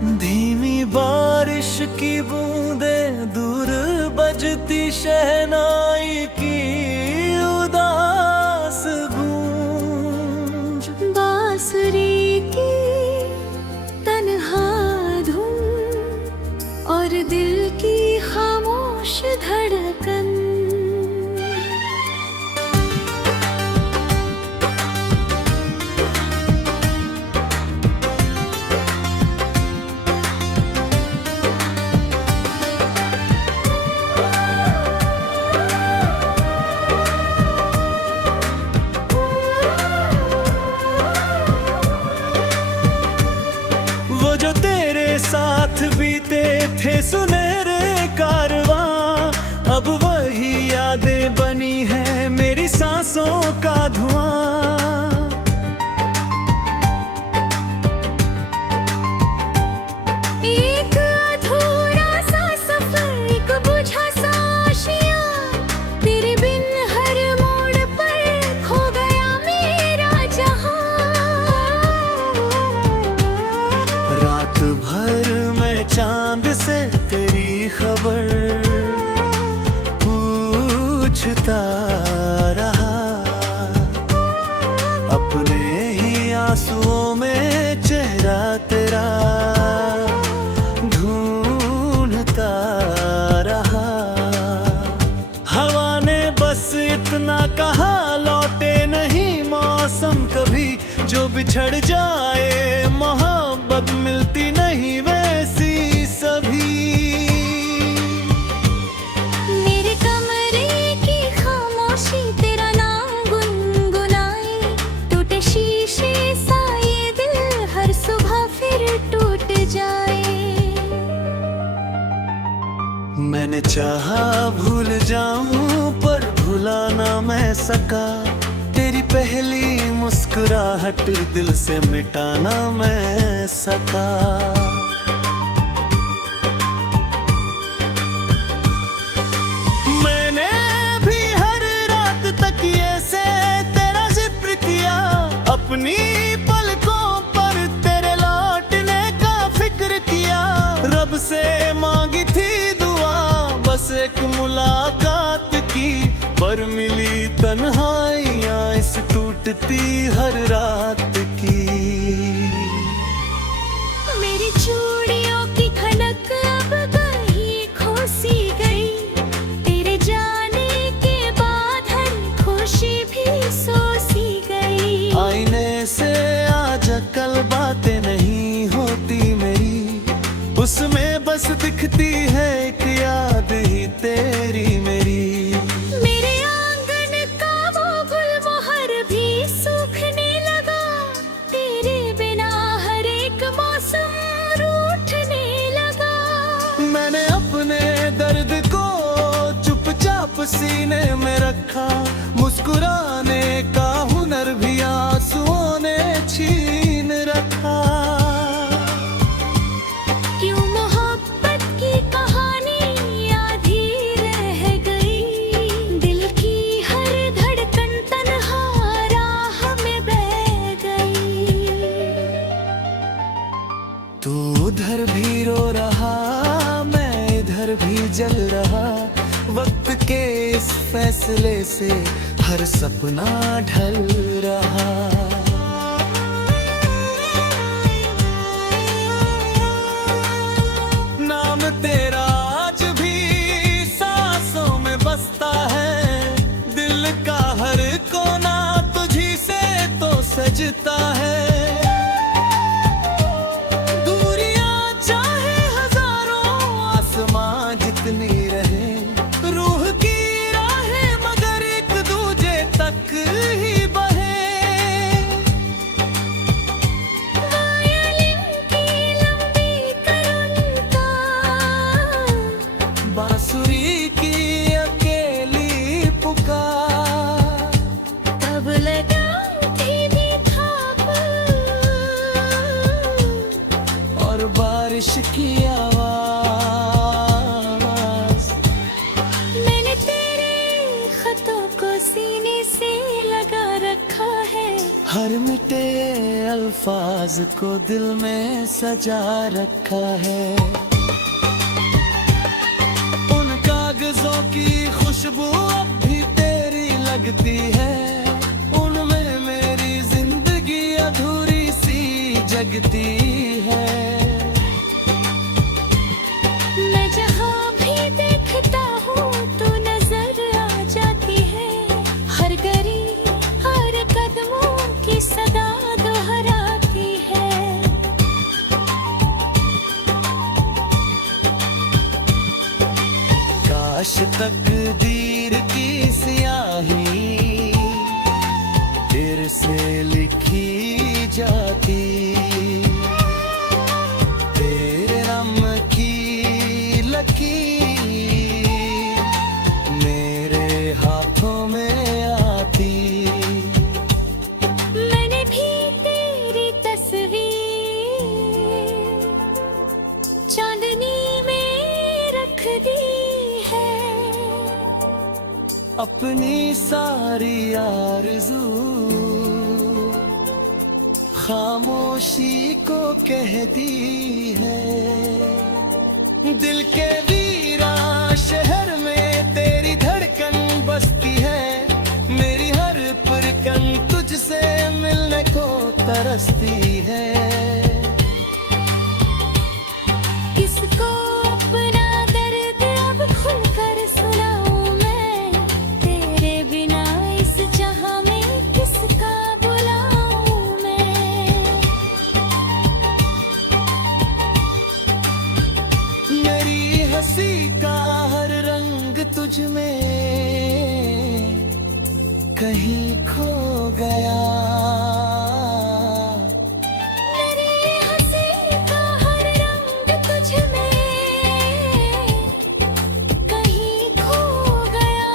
धीमी बारिश की बूंदें, दूर बजती शहनाई की उदास गूंज, बांसुरी की तन्हा धुन और दिल की खामोश धड़कन। वो जो तेरे साथ बीते थे सुनहरे कारवां, अब वही यादें बनी है मेरी सांसों का धुआं। एक अधूरा सा सफर, एक बुझा सा आशियां, तेरे बिन हर मोड़ पर खो गया मेरा जहां। रात भर मैं चांद से तेरी खबर पूछता रहा, अपने ही आंसुओं में चेहरा तेरा ढूंढता रहा। हवा ने बस इतना कहा, लौटे नहीं मौसम कभी, जो बिछड़ जाए मोहब्बत मिलती नहीं वैसी सभी। मेरे कमरे की खामोशी तेरा नाम गुनगुनाए, टूटे शीशे सा ये दिल हर सुबह फिर टूट जाए। मैंने चाहा भूल जाऊं पर भुला ना मैं सका, तेरी पहली मुस्कुराहट दिल से मिटाना मैं सका। मैंने भी हर रात तकिए से तेरा जिक्र किया, अपनी पलकों पर तेरे लौटने का फिक्र किया। रब से मांगी थी दुआ बस एक मुलाकात की, पर मिली तन्हाइयाँ इस टूटती हर रात की। मेरी चूड़ियों की खनक अब कहीं खो सी गई, तेरे जाने के बाद हर खुशी भी सो सी गई। आईने से आज कल बातें नहीं होती मेरी, उसमें बस दिखती है एक याद ही तेरी मेरी। मेरे आंगन का वो गुलमोहर भी सूखने लगा, तेरे बिना हर एक मौसम रूठने लगा। मैंने अपने दर्द को चुपचाप सीने में रखा, मुस्कुराने का हुनर भी आंसुओं ने छीन रखा। क्यों मोहब्बत की कहानी आधी रह गई, दिल की हर धड़कन तन्हा राह में बह गई। तू उधर भी रो रहा, मैं इधर भी जल रहा, वक्त के इस फैसले से हर सपना ढल रहा। नाम तेरा आज भी सांसों में बसता है, दिल का हर कोना तुझी से तो सजता है। दूरियां चाहे हजारों, आसमां जितनी रहे, रूह की राहें मगर एक दूजे तक ही बहे। वायलिन की लंबी करुणता, बांसुरी की अकेली पुकार, तब लगाऊं धीमी थाप और बारिश की आवाज। मैंने तेरे खतों को सीने से लगा रखा है, हर मिटे अल्फाज अल्फाज को दिल में सजा रखा है। उन कागजों की खुशबू अब भी तेरी लगती है, उनमें मेरी जिंदगी अधूरी सी जगती है। मैं जहाँ भी देखता हूँ तू नजर आ जाती है, हर गली हर कदमों की सदा दोहराती है। काश तकदीर की स्याही फिर से लिखी जाती, तेरे नाम की लकीर मेरे हाथों में आती। मैंने भी तेरी तस्वीर चांदनी में रख दी है, अपनी सारी आरज़ू खामोशी को कह दी है। दिल के वीरा शहर में तेरी धड़कन बसती है, मेरी हर पुरकन तुझसे मिलने को तरसती है। किसको अपना दर्द अब खुलकर सुनाऊं मैं, तेरे बिना इस जहां में किसका बुलाऊं मैं। मेरी हंसी का हर रंग तुझ में कहीं खो गया। मेरी हंसी का हर रंग तुझ में कहीं खो गया।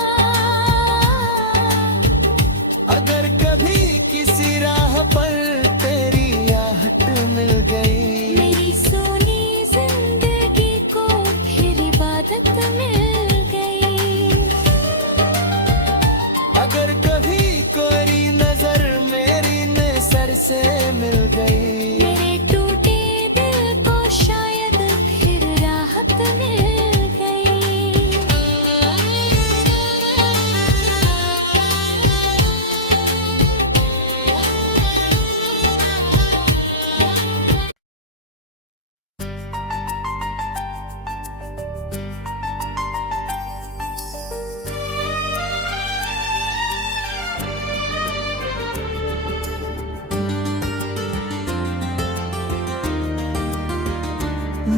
अगर कभी किसी राह पर तेरी आहट मिल गई, मेरी सोनी जिंदगी को फिर इबादत मिल गई। अगर कभी कोई नजर मेरी नजर से मिल गई, मेरे टूटे दिल को शायद फिर राहत मिल गई।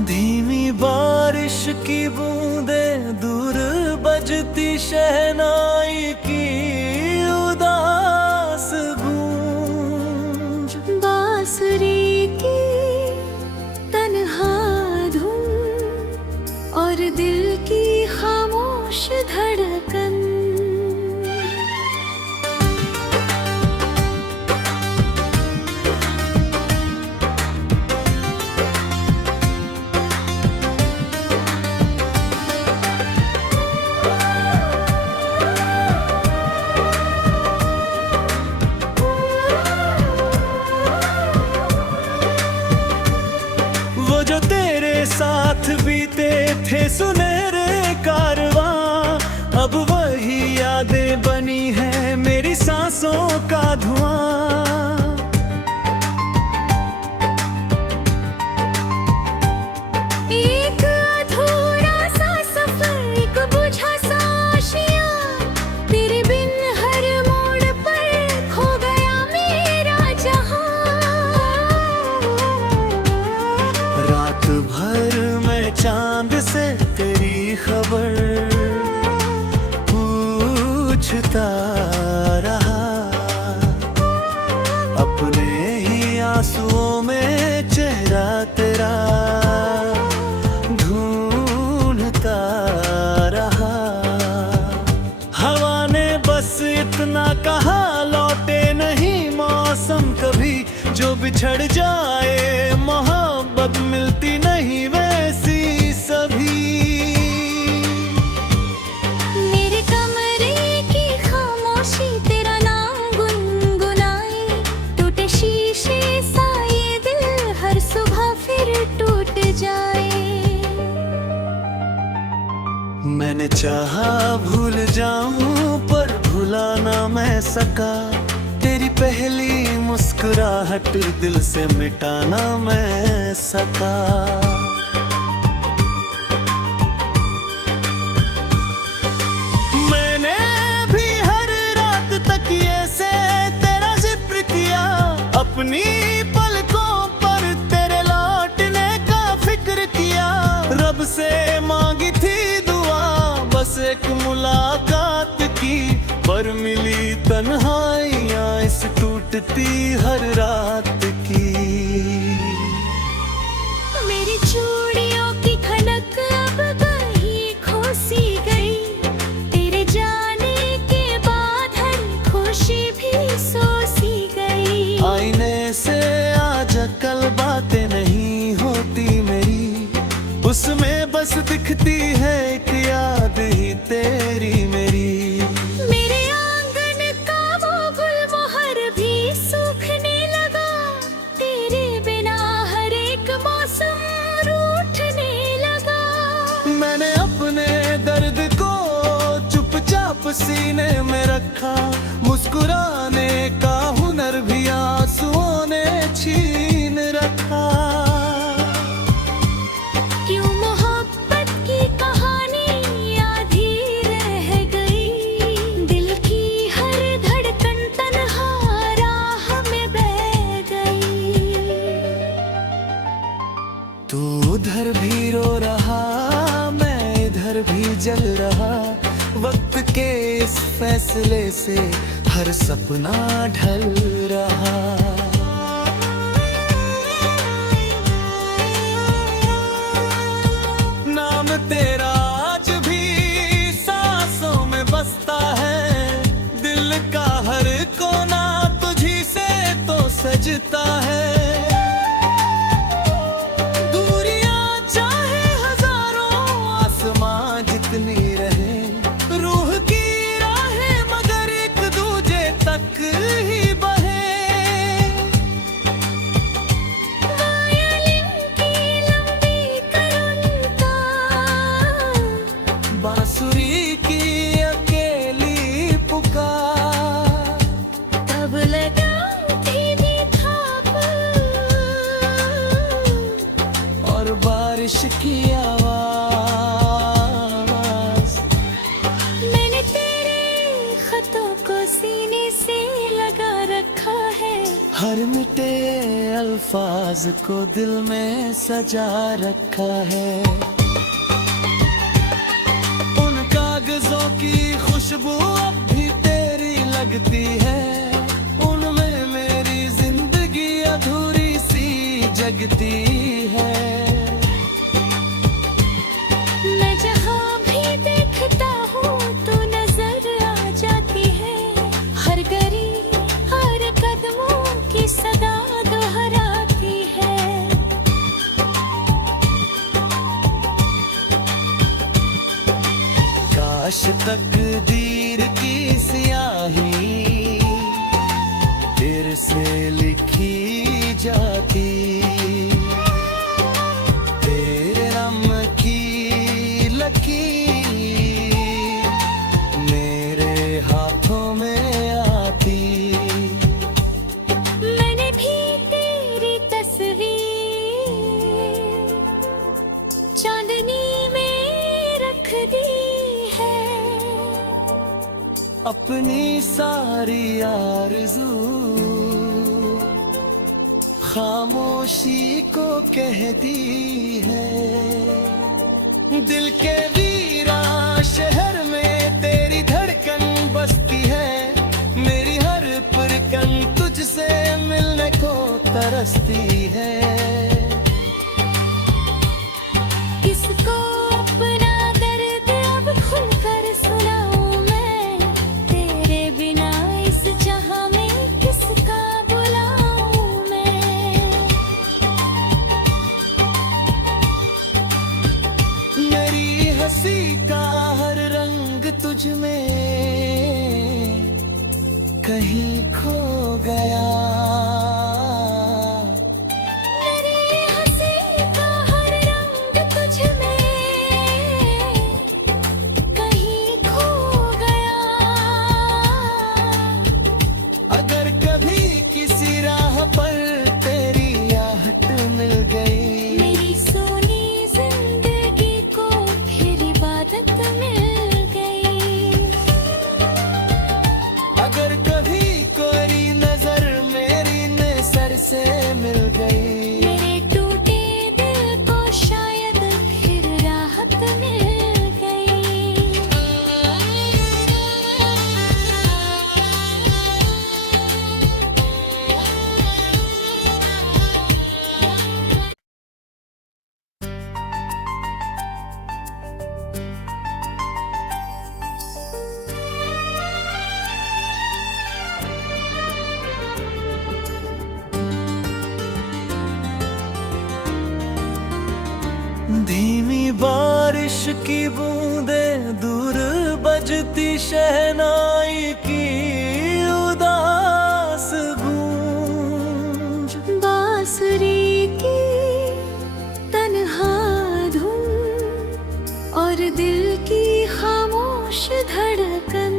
धीमी बारिश की बूंदें दूर बजती शहनाई की उदास गूंज, बांसुरी की तन्हा धुन और दिल की खामोश धड़कन। वो जो तेरे साथ बीते थे सुनहरे कारवां, अब वही यादें बनी है मेरी सांसों का धुआं। एक अधूरा सा सफर, एक बुझा सा आशियां, तेरे बिन हर मोड़ पर खो गया मेरा जहां। रात भर मैं चांद से तेरी खबर पूछता रहा, अपने ही आंसुओं में चेहरा तेरा ढूंढता रहा। हवा ने बस इतना कहा, लौटे नहीं मौसम कभी, जो बिछड़ जाए मोहब्बत मिलती नहीं वैसी सभी। मेरे कमरे की खामोशी तेरा नाम गुनगुनाए, टूटे शीशे सा जाए। मैंने चाहा भूल जाऊं पर भुला ना मैं सका, तेरी पहली मुस्कुराहट दिल से मिटाना मैं सका। मैंने भी हर रात तकिए से तेरा जिक्र किया, अपनी पलकों पर तेरे लौटने का फिक्र किया। रब से मांगी थी दुआ बस एक मुलाकात की, पर मिली तन्हाइयाँ इस टूटती हर रात की। मेरी चूड़ियों की खनक अब कहीं खो सी गई, तेरे जाने के बाद हर खुशी भी सो सी गई। आईने से आज कल बातें नहीं होती मेरी, उसमें बस दिखती है एक याद ही तेरी मेरी। मेरे आंगन का वो गुलमोहर भी सूखने लगा, तेरे बिना हर एक मौसम रूठने लगा। मैंने अपने दर्द को चुपचाप सीने में रखा, मुस्कुराने का हुनर भी आंसुओं ने छीन रखा। क्यों मोहब्बत की कहानी आधी रह गई, दिल की हर धड़कन तन्हा राह में बह गई। तू उधर भी रो रहा मैं इधर भी जल रहा, वक्त के इस फैसले से हर सपना ढल रहा। नाम तेरा आज भी सांसों में बसता है, दिल का हर कोना तुझी से तो सजता है। दूरियां चाहे हजारों आसमां जितनी रहे, रूह की राहें मगर एक दूजे तक ही बहे। वायलिन की लंबी करुणता, बांसुरी की अकेली पुकार, तब लगाऊं धीमी थाप और बारिश की आवाज। मैंने तेरे खतों को सीने से लगा रखा है, हर मिटे अल्फाज को दिल में सजा रखा है। उन कागजों की खुशबू अब भी तेरी लगती है, उनमें मेरी जिंदगी अधूरी सी जगती है। मैं जहाँ भी देखता हूँ तू नजर आ जाती है, हर गली हर कदमों की सदा दोहराती है। काश तकदीर की स्याही तेरे से लिखी जाती, तेरे नाम की लकीर मेरे हाथों में आती। मैंने भी तेरी तस्वीर चांदनी में रख दी है, अपनी सारी आरज़ू खामोशी को कह दी है। दिल के वीरा शहर में तेरी धड़कन बसती है, मेरी हर पुरकन तुझसे मिलने को तरसती है। किसको अपना दर्द अब खुलकर सुनाऊं मैं, तेरे बिना इस जहां में किसका बुलाऊं मैं। मेरी हंसी का हर रंग तुझ में कहीं खो गया। मेरी हंसी का हर धीमी बारिश की बूंदें दूर बजती शहनाई की उदास गूंज, बांसुरी की तन्हा धुन और दिल की खामोश धड़कन।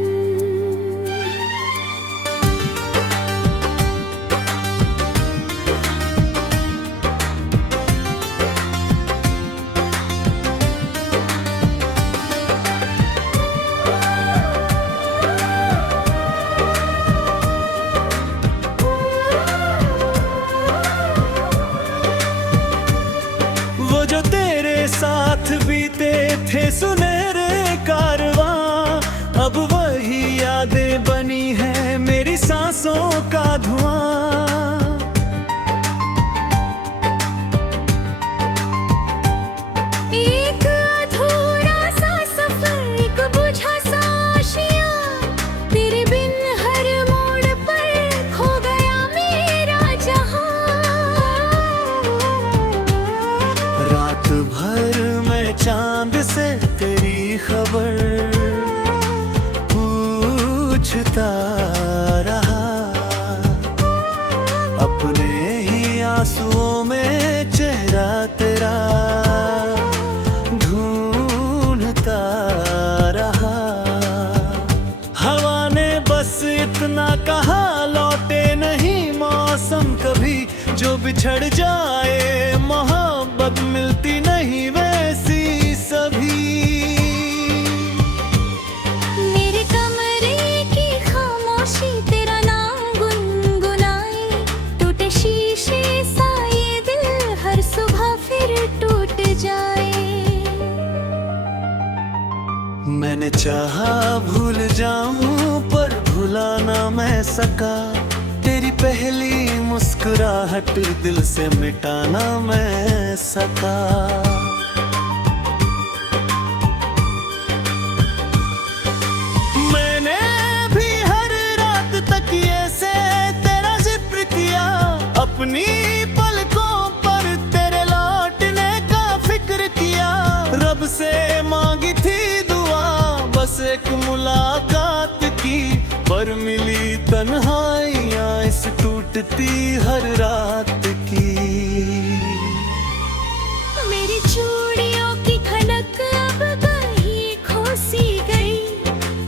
वो जो तेरे साथ बीते थे सुनहरे कारवां, अब वही यादें बनी है मेरी सांसों का धुआं। एक अधूरा सा सफर, एक बुझा सा आशियां, तेरे बिन हर मोड़ पर खो गया मेरा जहां। रात भर मैं चांद से तेरी खबर पूछता रहा, अपने ही आंसुओं में चेहरा तेरा ढूंढता रहा। हवा ने बस इतना कहा, लौटे नहीं मौसम कभी, जो बिछड़ जाए मोहब्बत मिलती नहीं वैसी सभी। मेरे कमरे की खामोशी तेरा नाम गुनगुनाए, टूटे शीशे सा ये दिल हर सुबह फिर टूट जाए। मैंने चाहा भूल जाऊं पर भुला ना मैं सका, तेरी पहली मुस्कुराहट दिल से मिटाना मैं सका। मैंने भी हर रात तकिए से तेरा जिक्र किया, अपनी पलकों पर तेरे लौटने का फिक्र किया। रब से मांगी थी दुआ बस एक मुलाकात की, पर मिली तन्हाइयाँ इस टूटती हर रात की। मेरी चूड़ियों की खनक अब कहीं खो सी गई,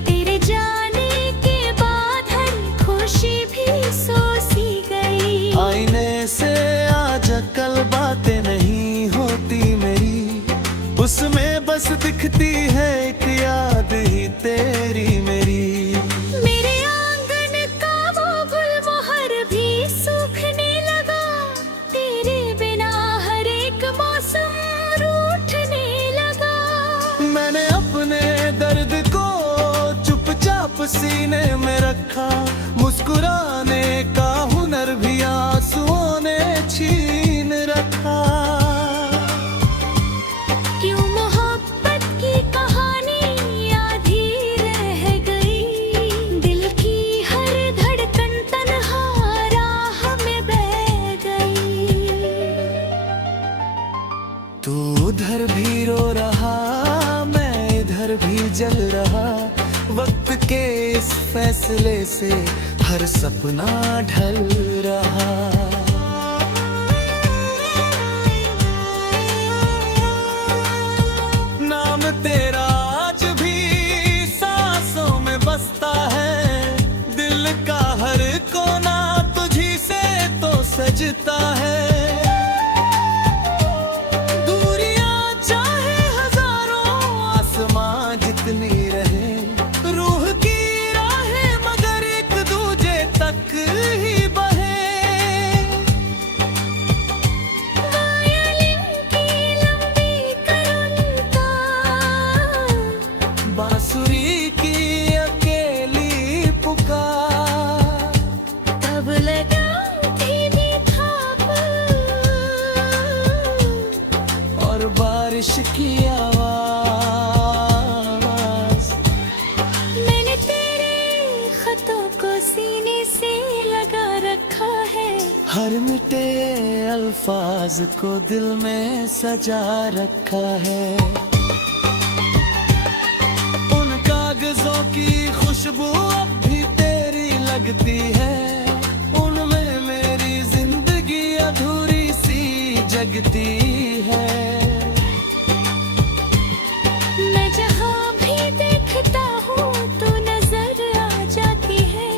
तेरे जाने के बाद हर खुशी भी सो सी गई। आईने से आज कल बातें नहीं होती मेरी, उसमें बस दिखती है एक याद ही तेरी मेरी। मेरे आंगन का वो गुलमोहर भी सूखने लगा, तेरे बिना हर एक मौसम रूठने लगा। मैंने अपने दर्द को चुपचाप सीने में रखा, मुस्कुराने का हुनर भी आंसुओं ने छीन रखा। क्यों मोहब्बत की कहानी आधी रह गई, दिल की हर धड़कन तन्हा राह में बह गई। तू उधर भी रो रहा, मैं इधर भी जल रहा, वक्त के इस फैसले से हर सपना ढल रहा। नाम तेरा आज भी सांसों में बसता है, दिल का हर कोना तुझी से तो सजता है। दूरियां चाहे हजारों, आसमां जितनी रहे, रूह की राहें मगर एक दूजे तक ही बहे। वायलिन की लंबी करुण तान, बांसुरी की अकेली पुकार, तब लगाऊं धीमी थाप और बारिश की आवाज। मैंने तेरे खतों को सीने से लगा रखा है, हर मिटे अल्फाज अल्फाज को दिल में सजा रखा है। उन कागजों की खुशबू अब भी तेरी लगती है, उनमें मेरी जिंदगी अधूरी सी जगती है। मैं जहाँ भी देखता हूँ तू नजर आ जाती है,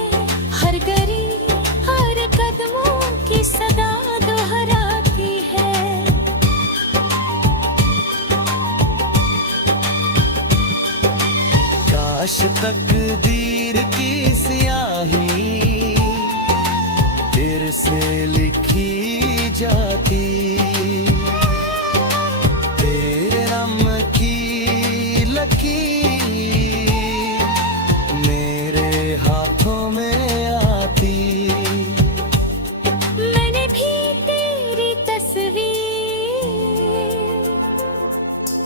हर गली हर कदमों की सदा दोहराती है। काश तकदीर की स्याही तेरे से लिखी जाती, तेरे नाम की लकीर मेरे हाथों में आती। मैंने भी तेरी तस्वीर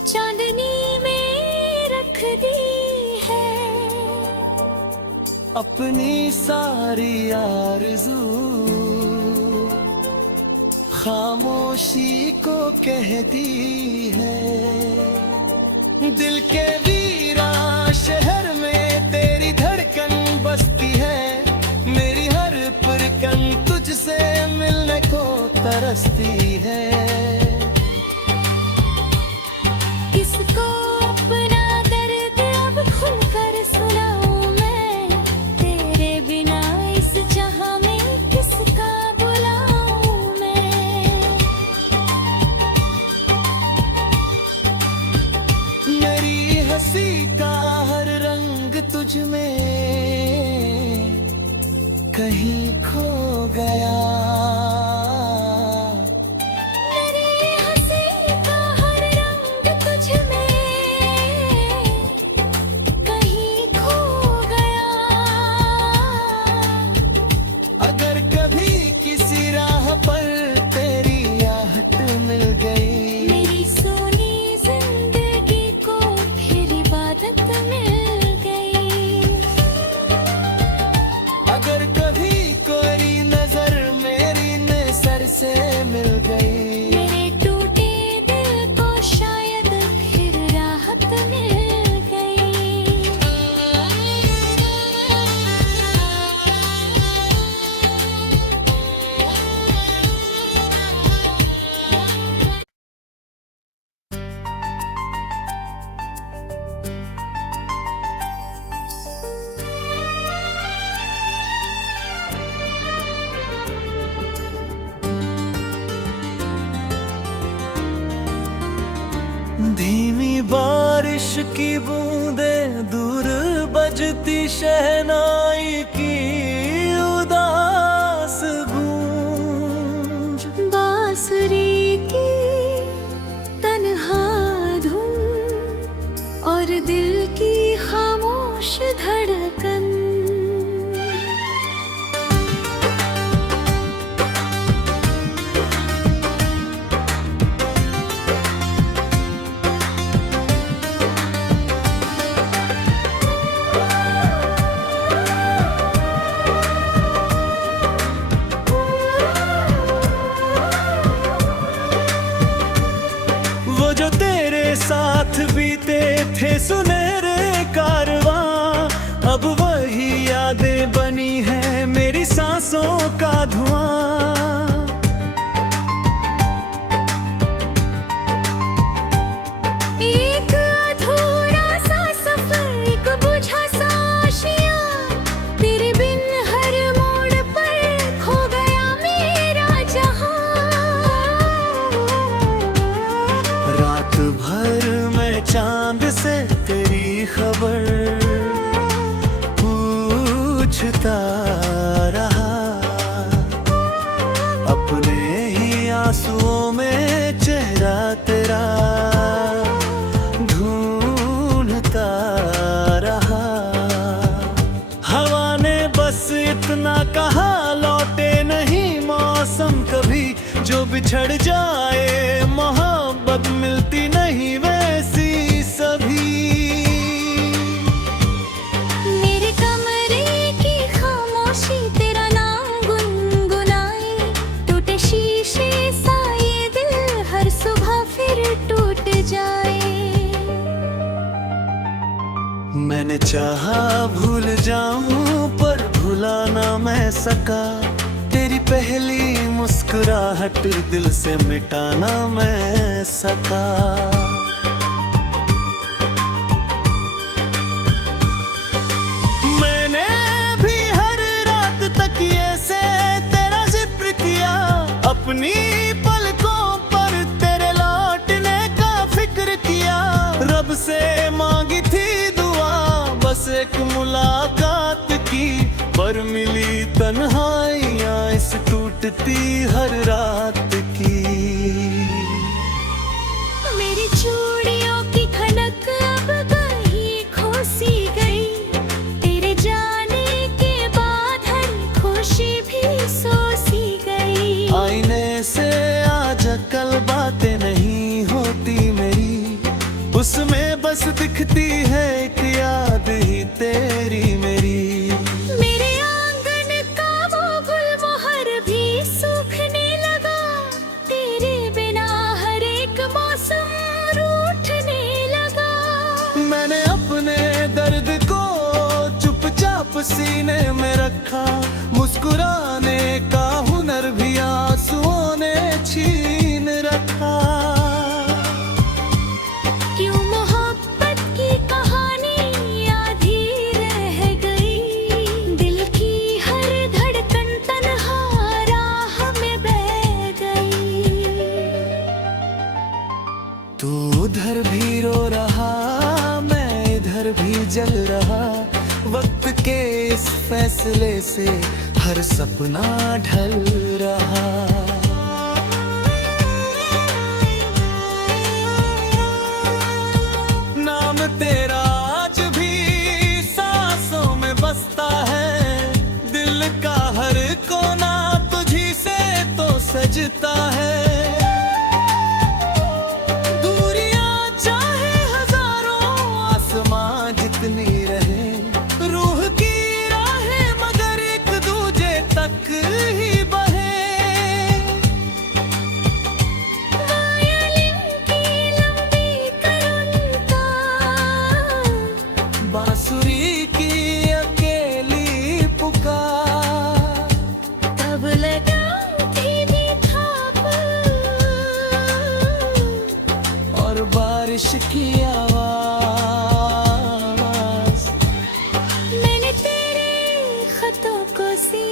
चांदनी में रख दी है, अपनी सारी आरज़ू खामोशी को कह दी है। दिल के वीरा शहर में तेरी धड़कन बसती है, मेरी हर पुरकन तुझसे मिलने को तरसती है। किसको अपना दर्द अब खुलकर सुनाऊं मैं, तेरे बिना इस जहां में किसका बुलाऊं मैं। मेरी हंसी का हर रंग तुझ में कहीं खो गया। मेरी हंसी का हर रंग तुझ में कहीं खो गया। अगर कभी किसी राह पर तेरी आहट मिल गई, मेरी सोनी जिंदगी को फिर इबादत मिल गई। अगर कभी कोई नजर मेरी नजर से मिल गई, मेरे टूटे दिल को शायद फिर राहत मिल गई। धीमी बारिश की बूंदें दूर बजती शहनाई की उदास गूंज, बांसुरी की तन्हा धुन और दिल की खामोश धड़कन। वो जो तेरे साथ बीते थे सुनहरे कारवां, अब वही यादें बनी है मेरी सांसों का धुआं। एक अधूरा सा सफर, एक बुझा सा आशियां, तेरे बिन हर मोड़ पर खो गया मेरा जहां। रात भर मैं चांद से तेरी खबर पूछता रहा, अपने ही आंसुओं में चेहरा तेरा ढूंढता रहा। हवा ने बस इतना कहा, लौटे नहीं मौसम कभी, जो बिछड़ जाए मोहब्बत मिलती नहीं वैसी सभी। मेरे कमरे की खामोशी तेरा नाम गुनगुनाए, टूटे शीशे सा जाए। मैंने चाहा भूल जाऊं पर भुला ना मैं सका, तेरी पहली मुस्कुराहट दिल से मिटाना मैं सका। मैंने भी हर रात तकिए से तेरा जिक्र किया, अपनी पलकों पर तेरे लौटने का फिक्र किया। रब से मांगी थी दुआ बस एक मुलाकात की, पर मिली तन्हाइयाँ इस टूटती हर रात की। मेरी चूड़ियों की खनक अब कहीं खो सी गई, तेरे जाने के बाद हर खुशी भी सो सी गई। आईने से आज कल बातें नहीं होती मेरी, उसमें बस दिखती है एक याद ही तेरी मेरी। मेरे आंगन का वो गुलमोहर भी सूखने लगा, तेरे बिना हर एक मौसम रूठने लगा। मैंने अपने दर्द को चुपचाप सीने में रखा, मुस्कुराने का हुनर भी आंसुओं ने छीन रखा। क्यों मोहब्बत की कहानी आधी रह गई, दिल की हर धड़कन तन्हा राह में बह गई। तू उधर भी रो रहा मैं इधर भी जल रहा, वक्त के इस फैसले से हर सपना ढल रहा। नाम तेरा आज भी सांसों में बसता है, दिल का हर कोना तुझी से तो सजता है। दूरियां चाहे हजारों आसमां जितनी रहे, रूह की राहें मगर एक दूजे तक ही बहे। वायलिन की लंबी करुणता, बांसुरी की अकेली पुकार, तब लगाऊं धीमी थाप और बारिश की आवाज। मैंने तेरे खतों को सी